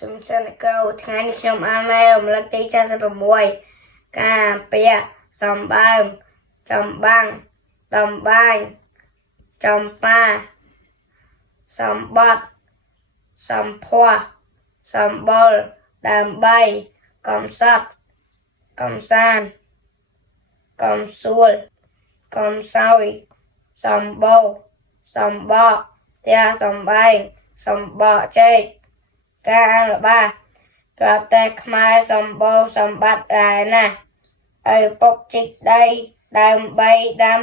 ជំសិនកៅថ្ងៃនេះខ្ញុំអាម៉ែរំលឹកទី76ការពារសំបើមចំបាំងដំបាញចំប៉ាសម្បត្តិសម្ផស្សសម្បុរដើម្បីកំសត់កំសាន្តកំសួលកំសោយសម្បោសម្បកផ្ទះសម្បែងសម្បកចេកការអានល្បាប្រទេសខ្មែរសម្បូរសម្បត្តិដែរណាស់ឪពុកជីកដីដើម្បីដាំ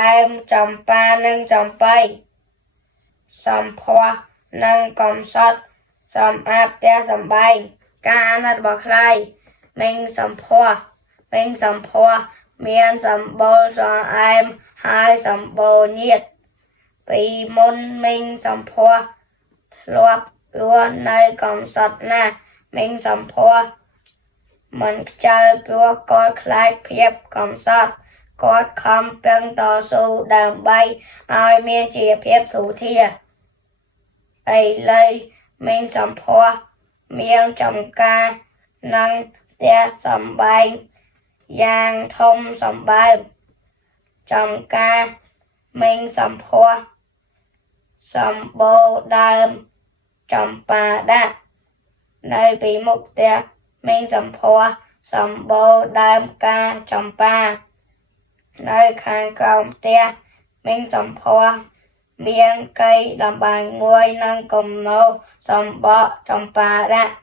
ដើមចំប៉ានិងចំបៃសម្ផស្សនិងកំសត់សម្អាតផ្ទះសម្បែងការអាណិតរបស់ខ្លៃមីងសម្ផស្សមានសម្បូរស្រអែមហើយសម្បូរញាតិពីមុនមីងសម្ផស្សធ្លាប់រស់នៅកំសត់ណាស់មីងសម្ផស្សមិនខ្ជិលព្រោះគាត់ខ្លាចភាពកំសត់គាត់ខំប្រឹងតស៊ូដើម្បីឲ្យមានជីវភាពធូរធារឥឡូវមីងសម្ផស្សមានចំការនិងផ្ទះសម្បែងយ៉ាងធំសម្បើមចំការមីងសម្ផស្សសម្បូរដើមចំប៉ាដាក់នៅពីមុខផ្ទះមីងសម្ផស្សសម្បូរដើមការចំប៉ានៅខាងក្រោមផ្ទះមីងសម្ផស្សមានកីដំបានមួយនិងគំនោសម្បកចំប៉ាដាក់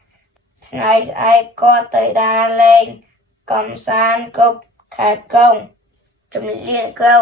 ថ្ងៃស្អែកគាត់ទៅដើរលេងកំសាន្តគ្រប់ខេត្តក្រុងជំរាបលាគ្រូ